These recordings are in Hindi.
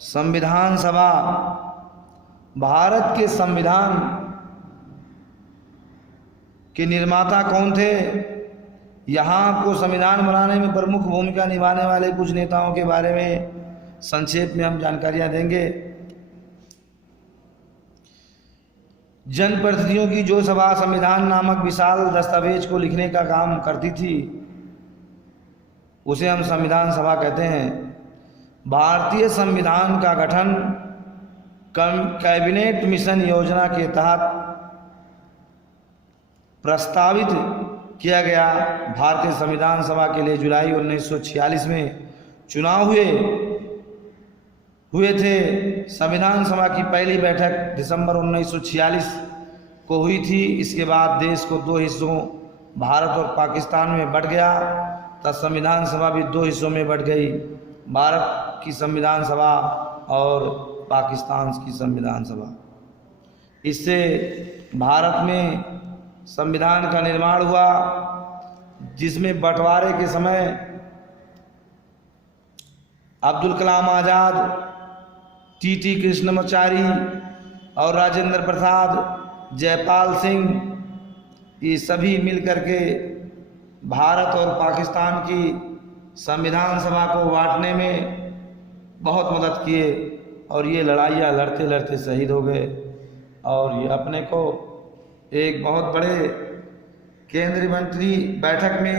संविधान सभा भारत के संविधान के निर्माता कौन थे? यहाँ को संविधान बनाने में प्रमुख भूमिका निभाने वाले कुछ नेताओं के बारे में संक्षेप में हम जानकारियां देंगे। जनप्रतिनिधियों की जो सभा संविधान नामक विशाल दस्तावेज को लिखने का काम करती थी उसे हम संविधान सभा कहते हैं। भारतीय संविधान का गठन कैबिनेट मिशन योजना के तहत प्रस्तावित किया गया। भारतीय संविधान सभा के लिए जुलाई 1946 में चुनाव हुए थे। संविधान सभा की पहली बैठक दिसंबर 1946 को हुई थी। इसके बाद देश को दो हिस्सों भारत और पाकिस्तान में बंट गया, तब संविधान सभा भी दो हिस्सों में बंट गई, भारत की संविधान सभा और पाकिस्तान की संविधान सभा। इससे भारत में संविधान का निर्माण हुआ, जिसमें बंटवारे के समय अब्दुल कलाम आज़ाद, टी कृष्णमाचारी और राजेंद्र प्रसाद, जयपाल सिंह, ये सभी मिलकर के भारत और पाकिस्तान की संविधान सभा को बांटने में बहुत मदद किए और ये लड़ाइयाँ लड़ते लड़ते शहीद हो गए और ये अपने को एक बहुत बड़े केंद्रीय मंत्री बैठक में,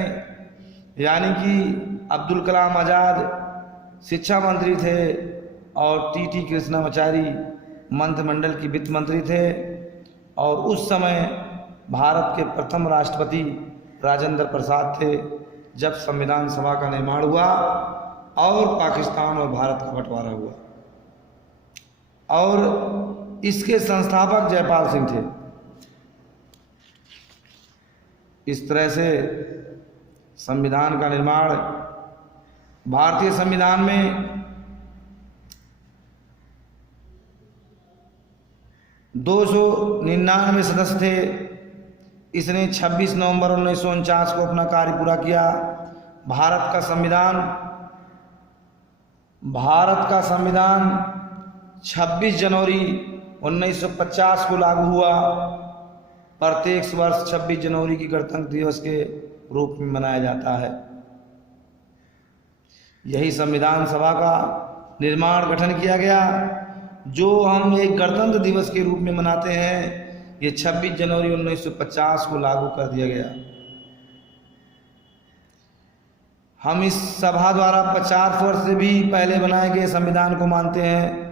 यानी कि अब्दुल कलाम आज़ाद शिक्षा मंत्री थे और टी कृष्णमाचारी मंत्रिमंडल की वित्त मंत्री थे और उस समय भारत के प्रथम राष्ट्रपति राजेंद्र प्रसाद थे जब संविधान सभा का निर्माण हुआ और पाकिस्तान और भारत का बंटवारा हुआ। और इसके संस्थापक जयपाल सिंह थे। इस तरह से संविधान का निर्माण, भारतीय संविधान में 299 सदस्य थे। इसने 26 नवंबर 1949 को अपना कार्य पूरा किया। भारत का संविधान 26 जनवरी 1950 को लागू हुआ। प्रत्येक वर्ष 26 जनवरी की गणतंत्र दिवस के रूप में मनाया जाता है। यही संविधान सभा का निर्माण गठन किया गया, जो हम एक गणतंत्र दिवस के रूप में मनाते हैं। ये 26 जनवरी 1950 को लागू कर दिया गया। हम इस सभा द्वारा 50 वर्ष से भी पहले बनाए गए संविधान को मानते हैं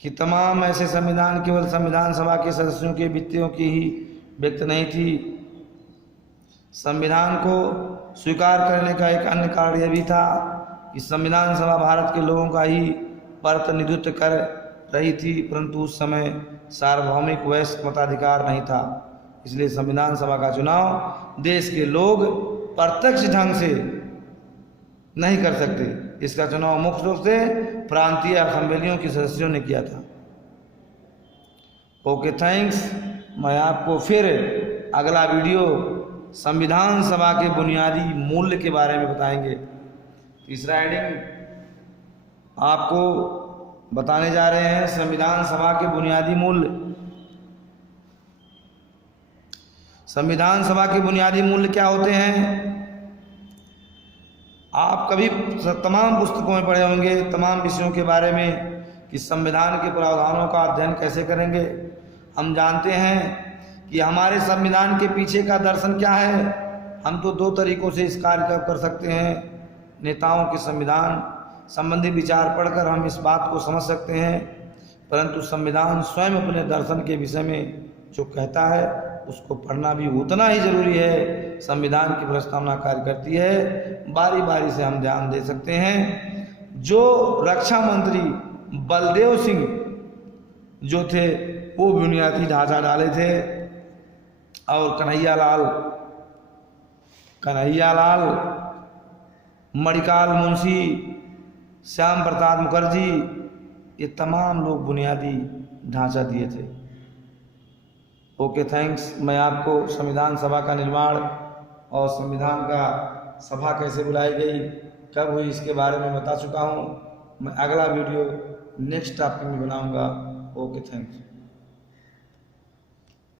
कि तमाम ऐसे संविधान केवल संविधान सभा के सदस्यों के वित्तियों की ही व्यक्त नहीं थी। संविधान को स्वीकार करने का एक अन्य कारण यह भी था कि संविधान सभा भारत के लोगों का ही प्रतिनिधित्व कर रही थी, परंतु उस समय सार्वभौमिक वयस्क मताधिकार नहीं था। इसलिए संविधान सभा का चुनाव देश के लोग प्रत्यक्ष ढंग से नहीं कर सकते। इसका चुनाव मुख्य रूप से प्रांतीय असेंबलियों के सदस्यों ने किया था। Okay, thanks. मैं आपको फिर अगला वीडियो संविधान सभा के बुनियादी मूल्य के बारे में बताएंगे। तीसरा हेडिंग आपको बताने जा रहे हैं संविधान सभा के बुनियादी मूल्य। संविधान सभा के बुनियादी मूल्य क्या होते हैं? आप कभी तमाम पुस्तकों में पढ़े होंगे, तमाम विषयों के बारे में कि संविधान के प्रावधानों का अध्ययन कैसे करेंगे। हम जानते हैं कि हमारे संविधान के पीछे का दर्शन क्या है। हम तो दो तरीकों से इस कार्य कर सकते हैं। नेताओं के संविधान संबंधी विचार पढ़कर हम इस बात को समझ सकते हैं, परंतु संविधान स्वयं अपने दर्शन के विषय में जो कहता है उसको पढ़ना भी उतना ही जरूरी है। संविधान की प्रस्तावना कार्य करती है, बारी बारी से हम ध्यान दे सकते हैं। जो रक्षा मंत्री बलदेव सिंह जो थे वो बुनियादी ढांचा डाले थे और कन्हैया लाल, मणिकाल मुंशी, श्याम प्रसाद मुखर्जी, ये तमाम लोग बुनियादी ढांचा दिए थे। Okay, thanks. मैं आपको संविधान सभा का निर्माण और संविधान का सभा कैसे बुलाई गई, कब हुई, इसके बारे में बता चुका हूँ। मैं अगला वीडियो नेक्स्ट टॉपिक में बनाऊंगा। Okay, thank you.